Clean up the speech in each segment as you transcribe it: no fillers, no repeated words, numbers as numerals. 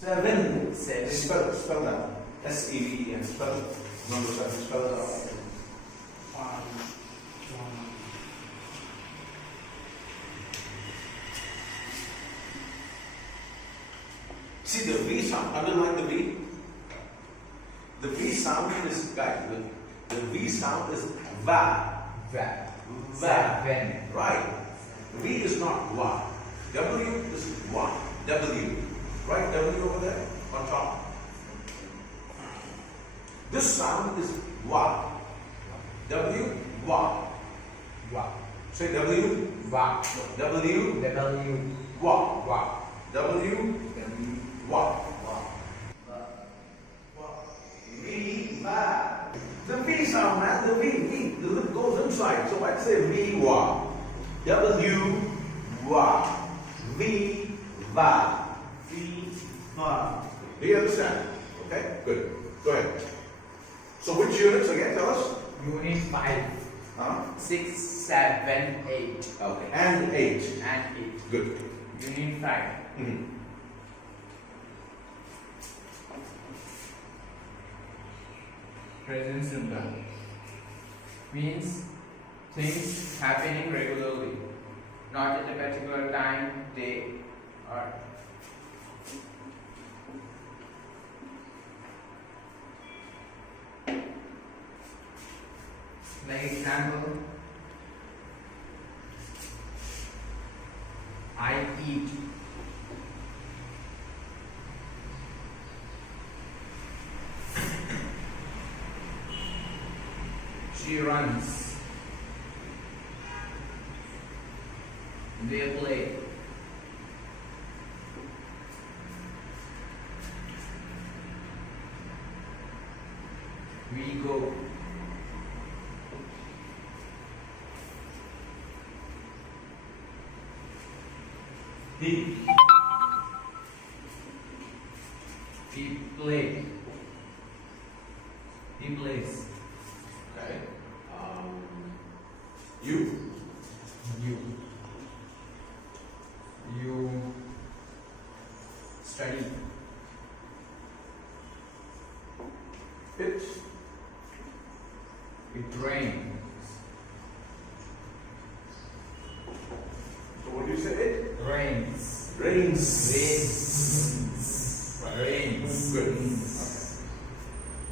Seven. Seven. Spell that. S-E-V-E-N. Spell. Number 7. Spell it out. See the V sound. Underline the V. The V sound is, guys, the V sound is va. Va. Va. Seven. Right. V is not wa. W is wa. W. Right? W over there on top. This sound is wa. W. Wa. Wa. Say W. Wa. W. W. Wa. Wa. W. W. Wa. V. Va. The V sound, man. The V. The lip goes inside. So I'd say V. Wa. W. Wa. V. Va. V, va. Do you understand? Okay, good. Go ahead. So which units again? Tell us. Unit 5. Huh? 6, 7, 8. Okay. And 8. And 8. Good. Unit 5. Mm-hmm. Present simple means things happening regularly, not at a particular time, day, or like example, I eat. She runs. They play. We go. He. He play. He plays. Okay. You. You study. It. It rains. So what do you say? It Rains. rains. Rains. Good. Okay.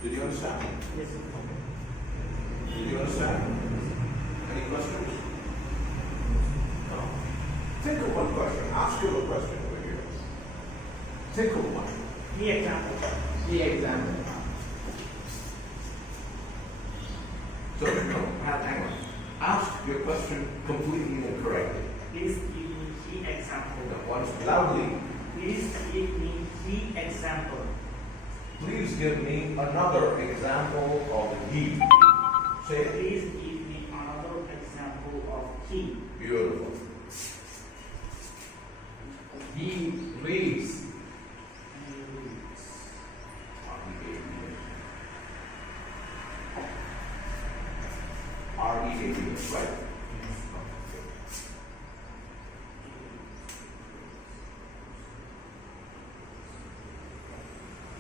Did you understand? Yes. Did you understand? Any questions? No. Think of one question. Ask you a question over here. Think of one. The example. The example. So, no, hang on. Ask your question completely incorrectly. Please give me the example. Once loudly. Please give me the example. Please give me another example of he. Say it. Please give me another example of he. Beautiful. He reads. R-E-A-D, right.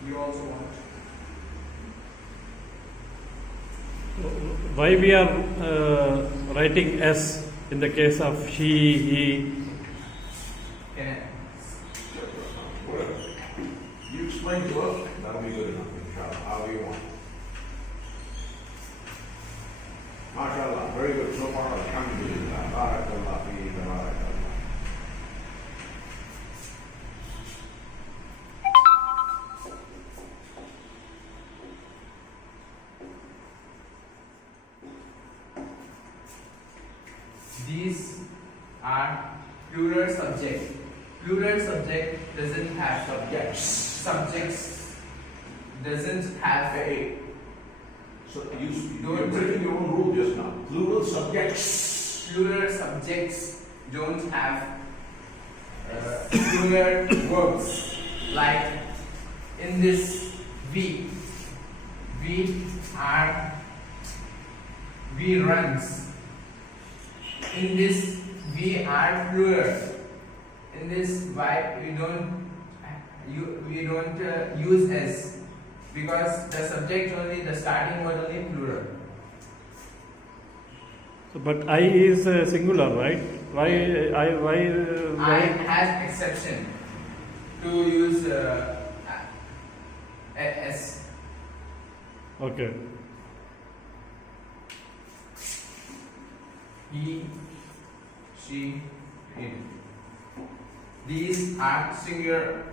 You also want. Why we are writing S in the case of she, he? Can Whatever. You explain to us, that'll be good enough, inshallah. However you want. MashaAllah, very good. So far, alhamdulillah. Barakallah fi, barakallah. These are plural subject. Plural subject doesn't have subjects. Subjects doesn't have a. So you breaking your own rule just now. Plural subjects. Plural subjects don't have plural verbs. Like in this we runs. In this we are plural. In this why we don't we don't use s because the subject only, the starting word only plural. So, but I is singular, right? Why I has exception to use s. Okay. He, she, it. These are singular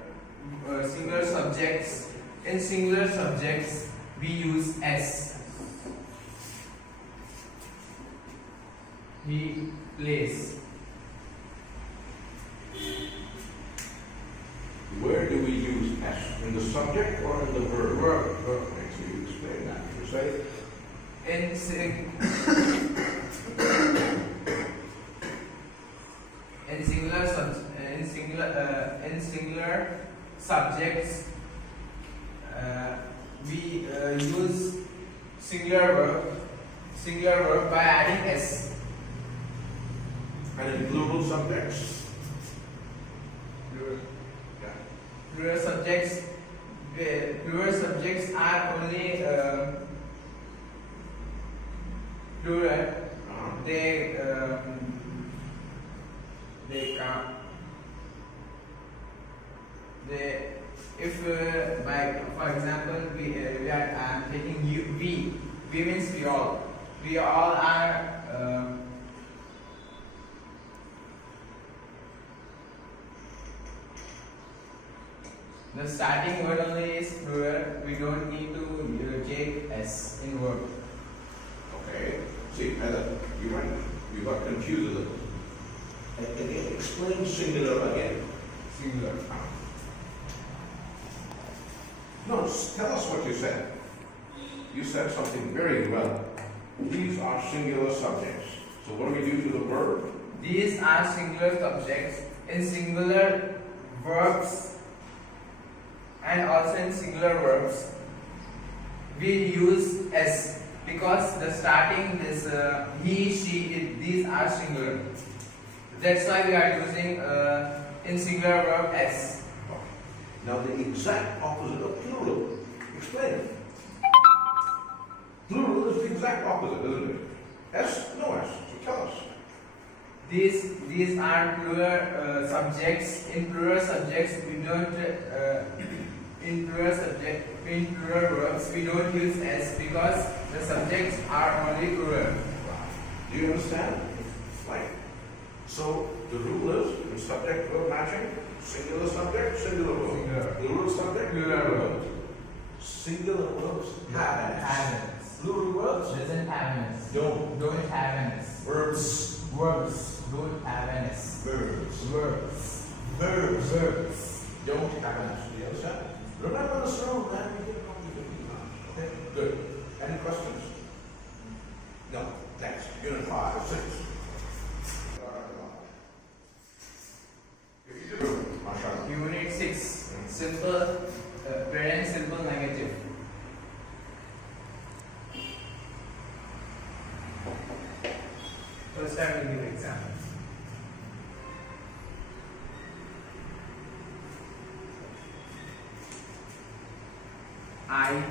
subjects. In singular subjects, we use s. He plays. Where do we use S? In the subject or in the verb? Verb. Okay, so you explain that. You say, In sing- in singular subjects, we use singular verb by adding s. and in plural subjects? Yeah. Plural subjects are only plural. They come. They, if by for example we are taking you, we means we all are the starting word only is plural. We don't need to take s in verb. Okay. See, Heather, you got confused a little. Again, explain singular again. Singular. No, tell us what you said. You said something very well. These are singular subjects. So what do we do to the verb? These are singular subjects. In singular verbs and also in singular verbs, we use s because the starting is he, she, it. These are singular. That's why we are using in singular verb s. Now the exact opposite of plural. Explain it. Plural is the exact opposite, isn't it? S, no S. So tell us. These are plural subjects. In plural subjects, we don't. In plural verbs, we don't use s because the subjects are only plural. Do you understand? Right. So the rule is in subject verb matching, singular subject, singular verb. Singular. Plural subject, Plural verb. Singular verbs have an S. Have an s. Plural verbs Doesn't have an s. don't. Don't have an s. Verbs. Verbs don't have an s. Verbs. Verbs. Verbs. Verbs. Don't have an S. Do you understand? Remember this rule, man. Okay, good. Any questions? No. Next. Unit 5 or 6. Mashallah. Unit 6. Simple, present simple negative. First I will give example. I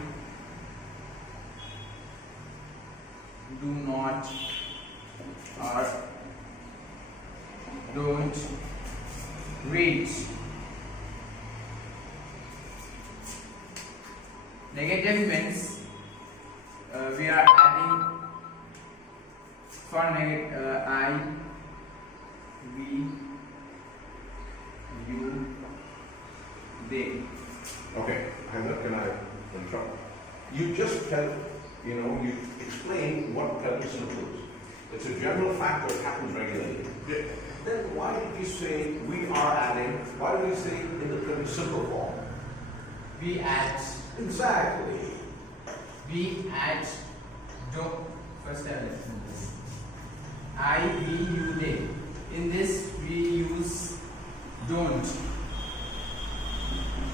do not or don't read. Negative means we are adding for negative I, we, you, they. Okay, Heather, can I interrupt? You just tell, you explain what purpose includes. It's a general fact that happens regularly. Then why did you say we are adding? Why do we say in the present simple form? We add. Exactly. We add. Don't. First I will explain this. I, we, you, they. In this we use don't.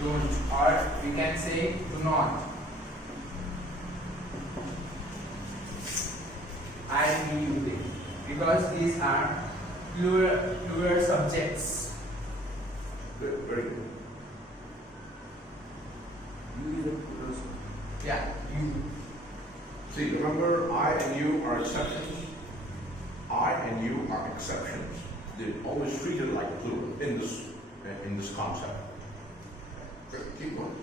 Don't, or we can say do not. I, we, you, they. Because these are plural subjects. Good, very good. Yeah, you. See, remember, I and you are exceptions. I and you are exceptions. They're always treated like plural in this concept. Okay, keep going.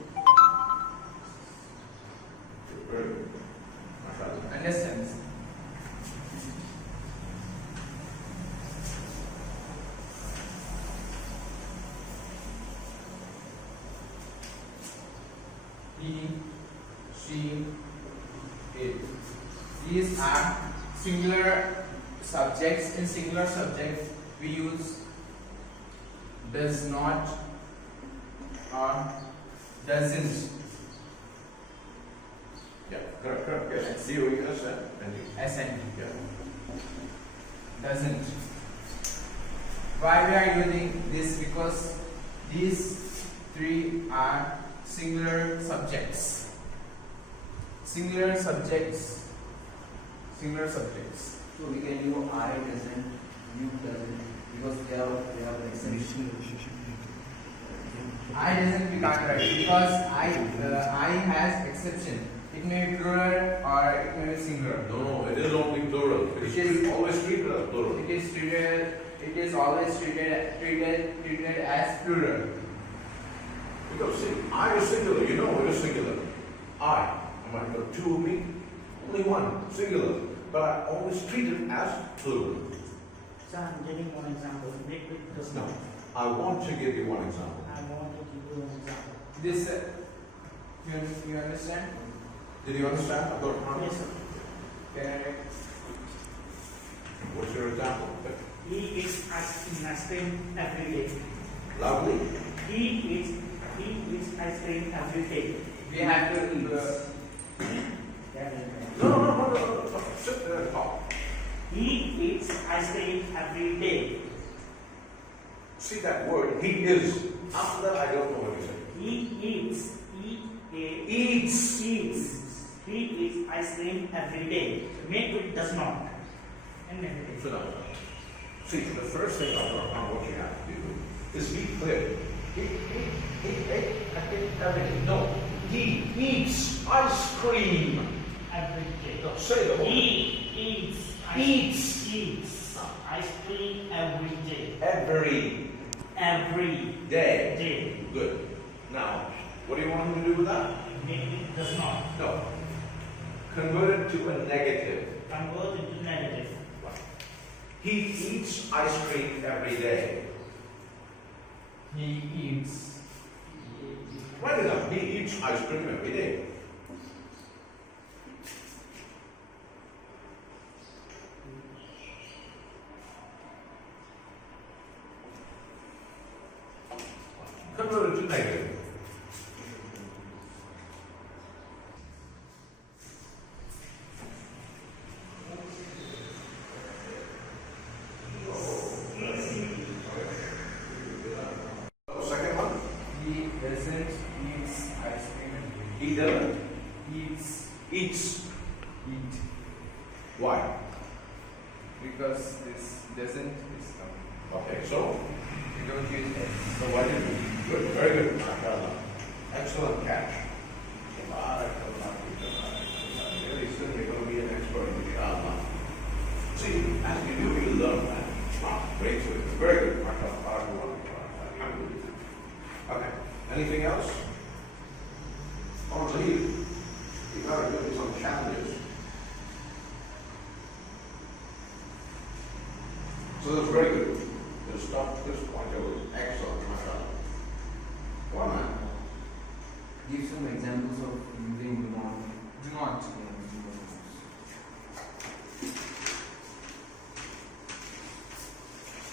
Very good. Mashallah. Understands. He, she, it. These are singular subjects. In singular subjects, we use does not or doesn't. Yeah, correct. Yes, D-O-U-S-N. SN. Yeah. Doesn't. Why we are using this? Because these three are singular subjects. Singular subjects. Singular subjects. So we can use I doesn't, you doesn't, because they have an exception. I doesn't we can't write because I has exception. It may be plural or it may be singular. No, it is only plural. It is always treated as plural. It is treated. It is always treated as plural. Because see, I is singular. You know it is singular. I. I might got two of me, only one, singular. But I always treat it as plural. So I'm giving one example. Make it does No, not. I want to give you one example. I want to give you an example. This you understand? Did you understand? I've got a promise. Yes, sir. Can I write? What's your example? He eats ice cream every day. Lovely. He eats ice cream every day. We have to. No. Sit there and talk. He eats ice cream every day. See that word, he is. After that, I don't know what you say. He eats. Eats. He eats ice cream every day. Make it does not. And every day. So now, see, the first thing on what you have to do is be clear. He every day. No, he eats ice cream. Every day. No, say the whole. He eats ice cream every day. Every Every day. day. Good. Now, what do you want him to do with that? Make it does not. No. Convert it to a negative. Convert into negative. He eats ice cream every day. He eats. Write it up. He eats ice cream every day. Convert it to negative. Second one. He doesn't eats ice cream. He doesn't. Eats. Eat. Eat. Why? Because this doesn't is coming. Okay, so We don't use it. So why did you? Good, very good. Excellent catch. Very soon you're going to be an expert in the Allah. See, as you do, you learn that. Great, very good. Okay. Anything else? Or leave. You got to give me some challenges. So that's very good. To stop this point, it was excellent. Come on, man. Give some examples of using do not. Do not.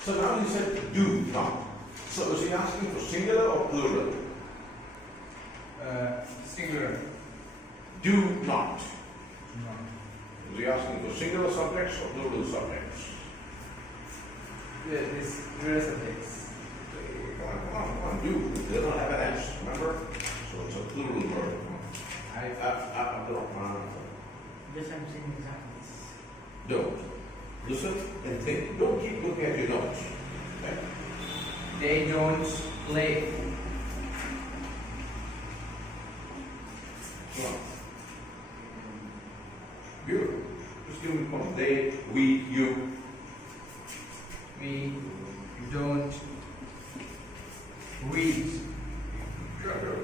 So now you said do not. So is he asking for singular or plural? Singular. Do not. No. Is he asking for singular subjects or plural subjects? This plural subjects. Come on, do. They don't have an S, remember? So it's a plural verb. This I'm saying examples. Don't. Listen and think. Don't keep looking at your notes. Okay? They don't play. Come on. distinguish between they, we, you. We don't read. Sure.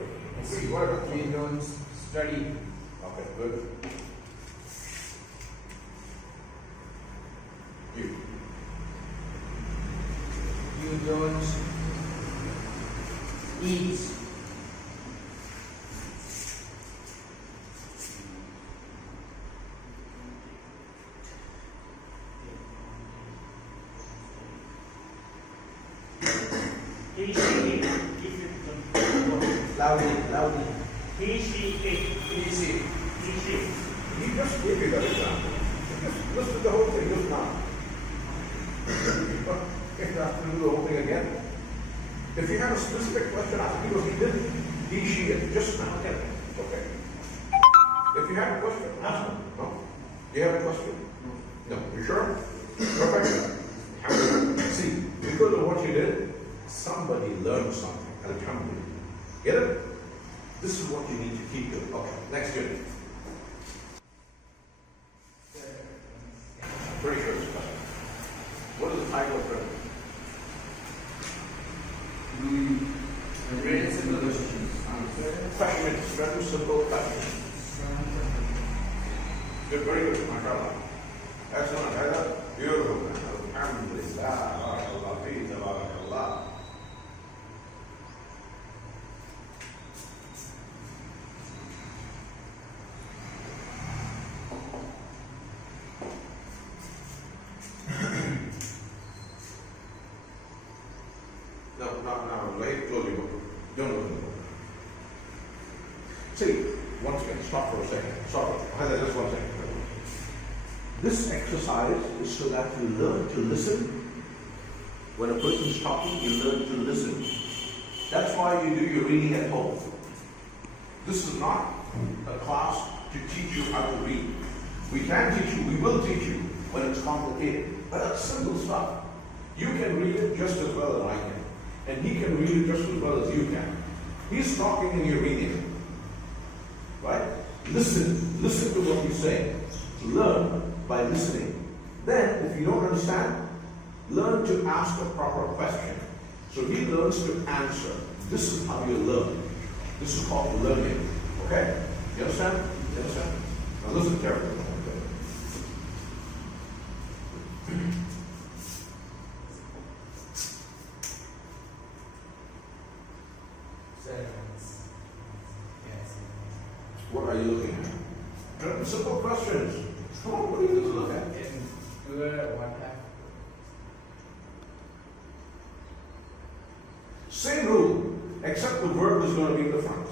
We don't study. Okay, good. You. You don't eat. He, she, it. If it Loudly. he, she, it. Easy. He, she. He just gave you that example. Just listen to the whole thing just now. If you have to do the whole thing again. If you have a specific question, ask because he did he, she, it just now. Okay. If you have a question, ask him. No? Do you have a question? No. You sure? Perfect. See, because of what you did, somebody learned something. Alhamdulillah. Get it? This is what you need to keep doing. Okay, next unit. Pretty sure it's a question. What is the title of it? Very simple questions. Question is very simple question. Good, very good, mashallah. Excellent, Hyder. Beautiful. Alhamdulillah. Barakallah fi, tabarakallah. No, wait, close your book. Don't open the book. See, once again, stop for a second. Sorry, Hyder, just 1 second. This exercise is so that you learn to listen. When a person is talking, you learn to listen. That's why you do your reading at home. This is not a class to teach you how to read. We can teach you, we will teach you when it's complicated. But that's simple stuff. You can read it just as well as I can. And he can read it just as well as you can. He's talking and you're reading it. Right? Listen to what he's saying. Learn by listening. Then, if you don't understand, learn to ask the proper question. So he learns to answer. This is how you learn. This is called learning. Okay? You understand? You understand? Now listen carefully. Servants. Yes. What are you looking at? Simple questions. Come on, what are you going to look at? In doer, what have? Same rule, except the verb is going to be in the front.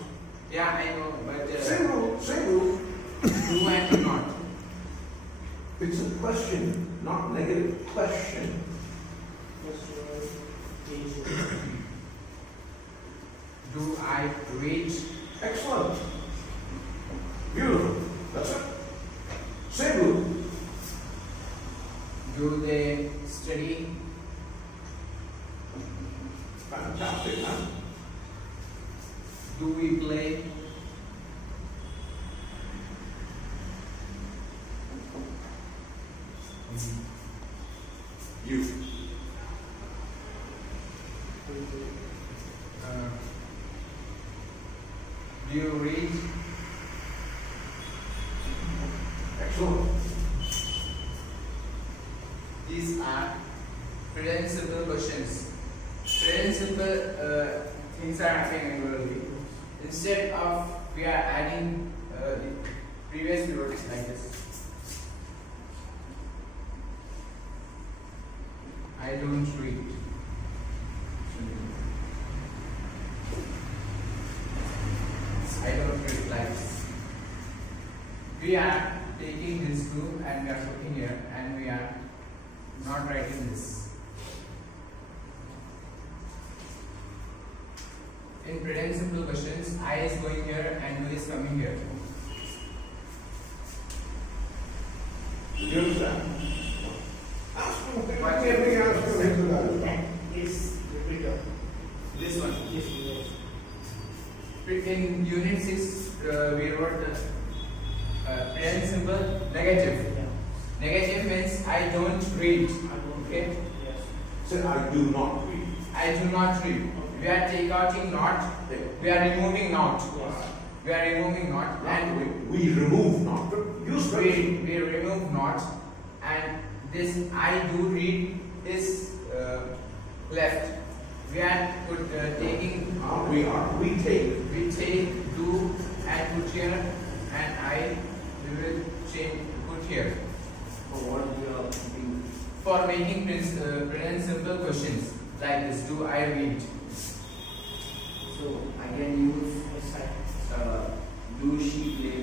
Yeah, I know, but Same rule. do and do not. It's a question, not negative question. Do I read? Excellent. Beautiful. That's it. Same rule. Do they study? Fantastic, huh? Do we play? You. Do you read? Excellent. These are present simple questions. Present simple things are happening regularly. Instead of we are adding the previous words like this. I don't read. I don't read like this. We are taking this two and we are putting here and we are not writing this. In present simple questions, I is going here and U is coming here. Do you understand? Ask him. What Let me ask you him to that. Is repeater. This one. Yes, yes. In unit 6, we wrote the present simple negative. Yeah. Negative means I don't read. Okay. Yes. Say, I do not read. I do not read. We are taking not. We are removing not. Yes. We are removing not, and We remove not. Use we remove not, and this I do read is left. We are taking. We take. We take do and put here, and I we will change put here For what we are thinking. for making present simple questions like this. Do I read? So I can use Yes, sir. do she play?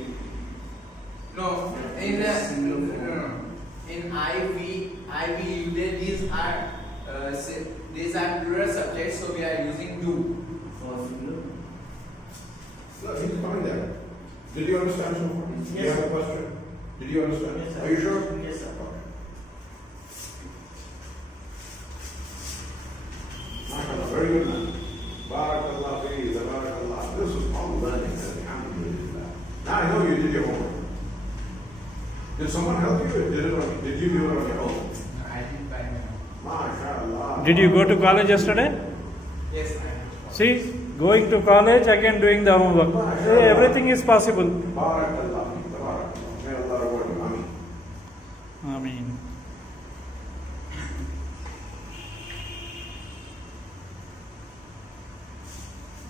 No, in in I we these are these are plural subjects, so we are using do. For singular? No, he's coming there. Did you understand so far? Yes. Do you have a question? Did you understand? Yes, sir. Are you sure? Yes, sir. MashaAllah, very good man. Barakallah fi, Barakallah. This is all learning. Alhamdulillah. Now I know you did your homework. Did someone help you? Or did you do it on your own? I did by my own. MashaAllah. Did you go to college yesterday? Yes, I did. See, going to college again doing the homework. See, everything is possible. Barakallah fi, Barakallah. May Allah reward you. Ameen. I mean,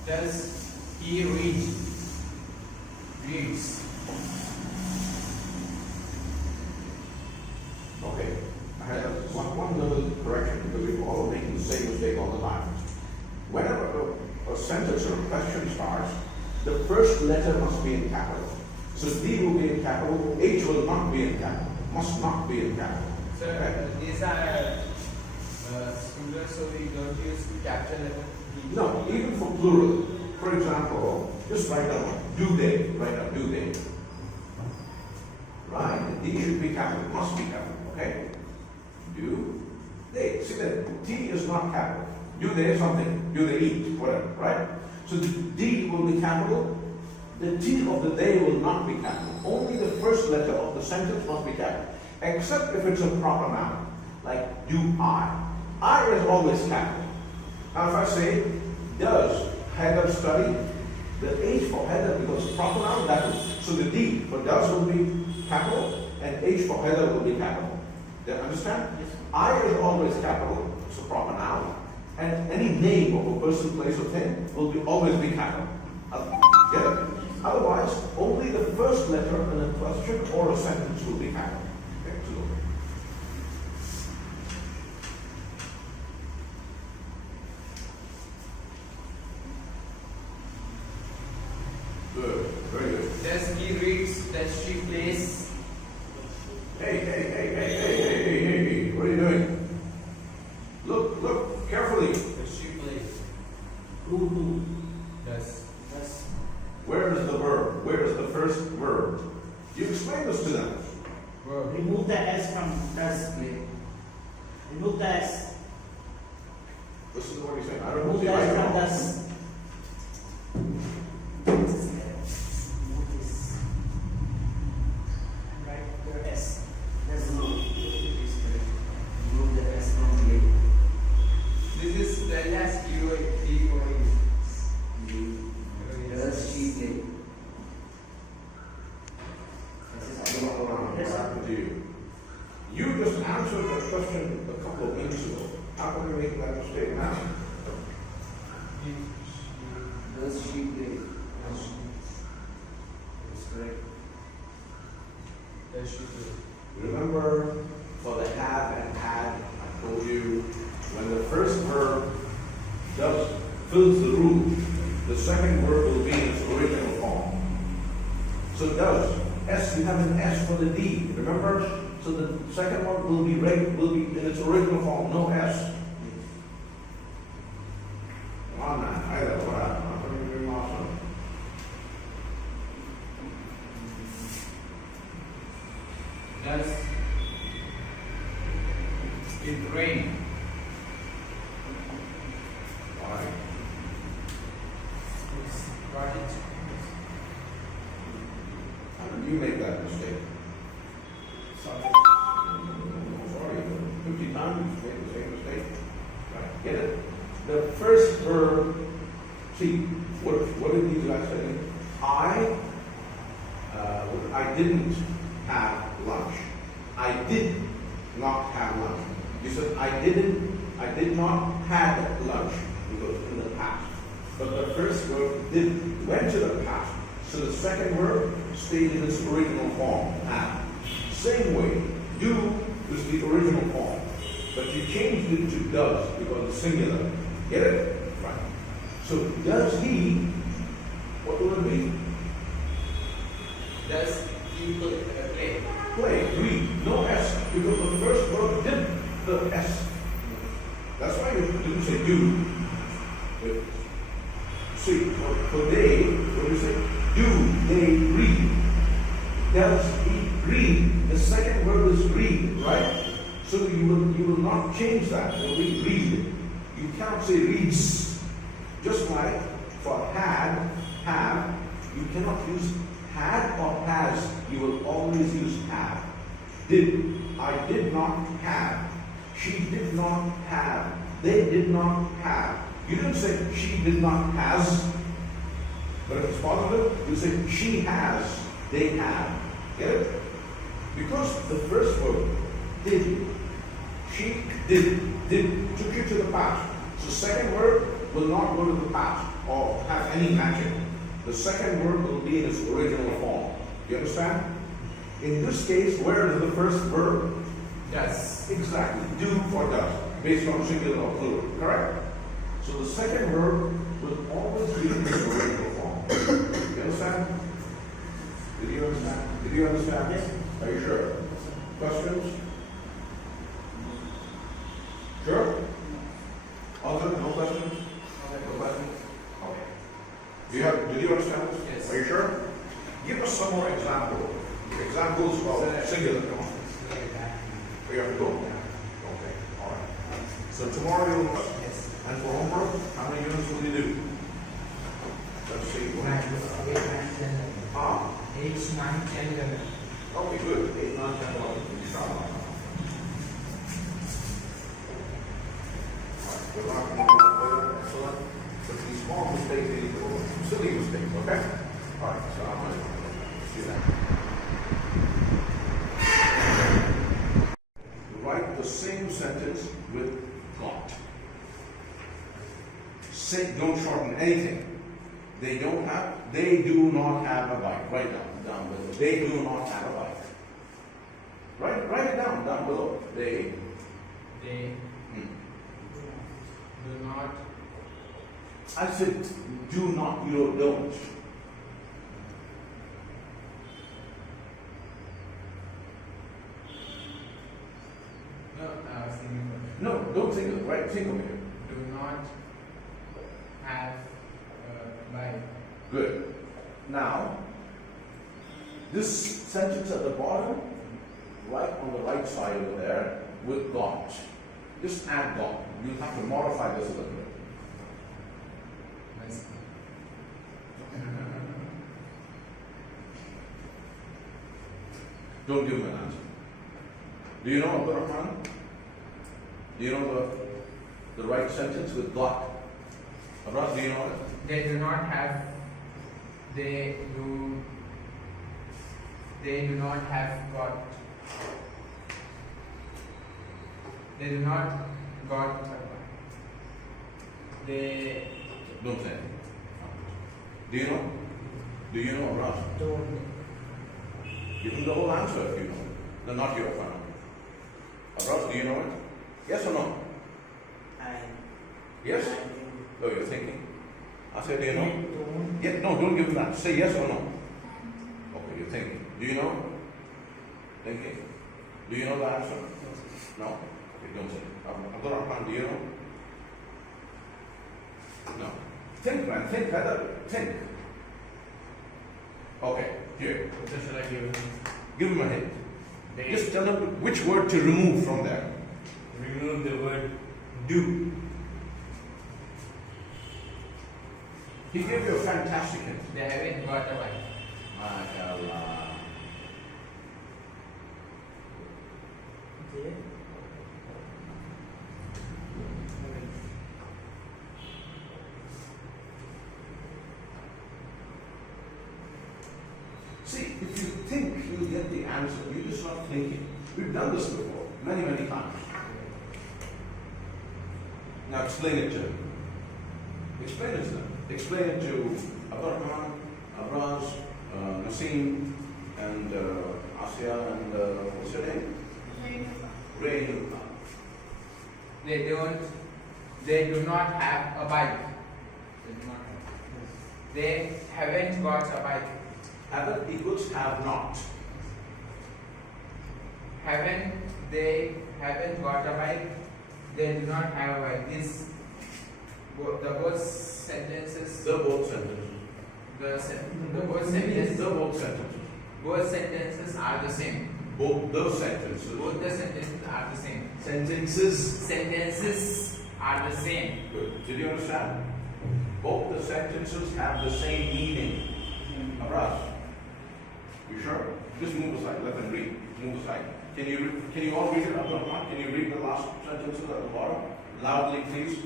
Does he read? Reads. Okay. I had one little correction because we all making the same mistake all the time. Whenever a sentence or a question starts, the first letter must be in capital. So D will be in capital, H will not be in capital, must not be in capital. So these are singular, so we don't use capital letter. No, even for plural. For example, just write down do they, write down do they. Right, the D should be capital, must be capital, okay? Do they. See that T is not capital. Do they something, do they eat, whatever, right? So the D will be capital, the T of the they will not be capital. Only the first letter of the sentence must be capital. Except if it's a proper noun, like do I. I is always capital. Now if I say, does Hyder study? The H for Hyder becomes proper noun, that will. So the D for does will be capital, and H for Hyder will be capital. Do you understand? Yes. I is always capital, it's a proper noun, and any name of a person, place, or thing will be always be capital. Get it? Otherwise, only the first letter in a question or a sentence will be capital. Excellent. Good, very good. Does he reads? Does she plays? Hey, what are you doing? Look, carefully. Does she plays? Who? Does. Yes. Where is the verb? Where is the first verb? You explain this to them. Verb. Remove the S from does. Play. Remove the S. Listen to what he's saying. I don't know Remove if the you S right from or wrong. does. Remove this. And write your S. Does not. Remove the S from play. This is the last QA. Does she play? What happened to you? You just answered that question a couple of minutes ago. How can we make that mistake now? Does she play? That's correct. Does she play? Remember, for the have and had, I told you, when the first verb does fills the room, the second verb will be in its original form. So does. S, you have an S for the D, remember? So the second one will be in its original form, no S. Come on man, Hyder, what happened? How come you're doing awesome? Does it rain? Why? Got it? How did you make that mistake? Sorry. See, what did these guys say? I didn't have lunch. I did not have lunch. You said I did not have lunch because in the past. But the first verb did went to the past. So the second verb stayed in its original form, have. Same way, do is the original form. But you changed it to does because it's singular. Get it? Right. So does he, what will it be? Does he play? Play, read, no S, because the first verb did the S. That's why you didn't say do. But see, for they, what do you say? Do they read? Does he read? The second verb is read, right? So you will not change that. It will be read. You cannot say reads. Just like for had, have, you cannot use had or has. You will always use have. Did. I did not have. She did not have. They did not have. You didn't say she did not has. But if it's positive, you say she has. They have. Get it? Because the first verb did. She did took you to the past. So second verb will not go to the past or have any matching. The second verb will be in its original form. You understand? In this case, where is the first verb? Does. Exactly. Do or does, based on singular or plural. Correct? So the second verb will always be in its original form. You understand? Did you understand? Did you understand? Yes. Are you sure? Questions? Sure? Other? No questions? No questions? Okay. Did you understand this? Yes. Are you sure? Give us some more examples of singular. Come on. We have to go? Okay. All right. So tomorrow you'll Yes. and for homework, how many units will you do? Let's see. 8, 9, 10. Ah, 8, 9, 10, 11. okay, good. 8, 9, 10, 11. Inshallah. Good luck. Excellent. But these small mistakes, these little silly mistakes, okay? All right, so I'm going to do that. Write the same sentence with got. Say, don't shorten anything. They do not have a bike. Write down below. They do not have a bike. Write it down below. They do not. I said do not, you don't. No, singing. No, don't think of it. Right, think of it. Do not have bike. Good. Now, this sentence at the bottom, right on the right side over there, with got. Just add got. You'll have to modify this a little bit. Yes. Don't give him an answer. Do you know Abdurrahman? Do you know the right sentence with got? Abraz, do you know it? They do not have. They do not have got. They do not got. They Don't say it. Do you know? Do you know Abraz? don't. Give him the whole answer if you know. No, not your fun. Abraz, do you know it? Yes or no? Yes? Oh, you're thinking. I said, do you know? Don't. Yeah, no, don't give him that. Say yes or no. Okay, you're thinking. Do you know? Thinking. Do you know the answer? No? Okay, don't say it. Abdurrahman, do you know? No. Think, man. Think, Hyder. Think. Okay, here. What should I give? Give him a hint. They Just tell him which word to remove from there. remove the word do. He gave you a fantastic hint. They haven't got a wife. MashaAllah. think you'll get the answer. You're just not thinking. We've done this before, many, many times. Now explain it to them. Explain it to them. Explain it to Abdurrahman, Abraz, Naseem, and Asya, and what's your name? Ray. They do not have a bike. They haven't got a bike. Haven't equals have not. They haven't got a bike. They do not have a bike. The both sentences. The both sentences. Both sentences are the same. Both those sentences. Both the sentences are the same. Sentences. Sentences are the same. Good. Did you understand? Both the sentences have the same meaning. Abraz. You sure? Just move aside. Let them read. Move aside. Can you all read it? Abdurrahman? Can you read the last sentences at the bottom? Loudly, please.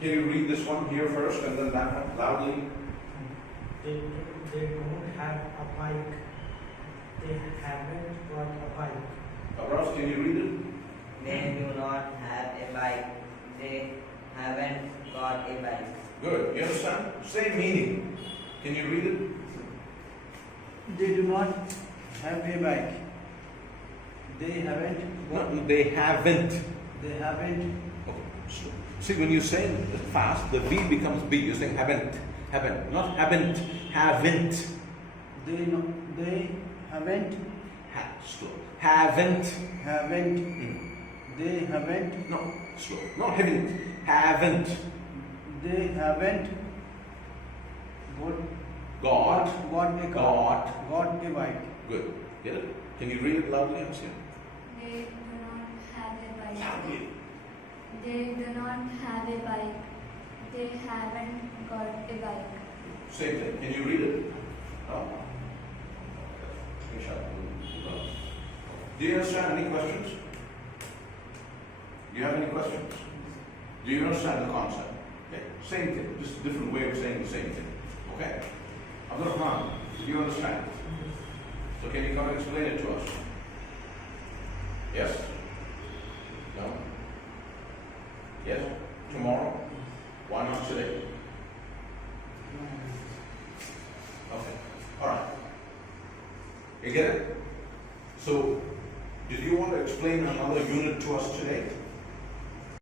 Can you read this one here first and then that one? Loudly. They don't have a bike. They haven't got a bike. Abraz, can you read it? They do not have a bike. They haven't got a bike. Good. You understand? Same meaning. Can you read it? They do not have a bike. They haven't. No, they haven't. They haven't. Okay. So, see, when you say it fast, the V becomes B. You're saying haven't. Haven't. Not haven't. Haven't. They haven't. Slow. Haven't. Haven't. They haven't. No. Slow. No, haven't. Haven't. They haven't. Got. Got a car. Got a bike. Good. Get it? Can you read it loudly? I'm saying. They do not have a bike. Loudly. They do not have a bike. They haven't got a bike. Same thing. Can you read it? No. No. Do you understand any questions? Do you have any questions? Do you understand the concept? Okay. Same thing, just a different way of saying the same thing. Okay? Abdurrahman, do you understand? So can you come and explain it to us? Yes? No? Yes? Tomorrow? Why not today? Okay. Alright. You get it? So, did you want to explain another unit to us today?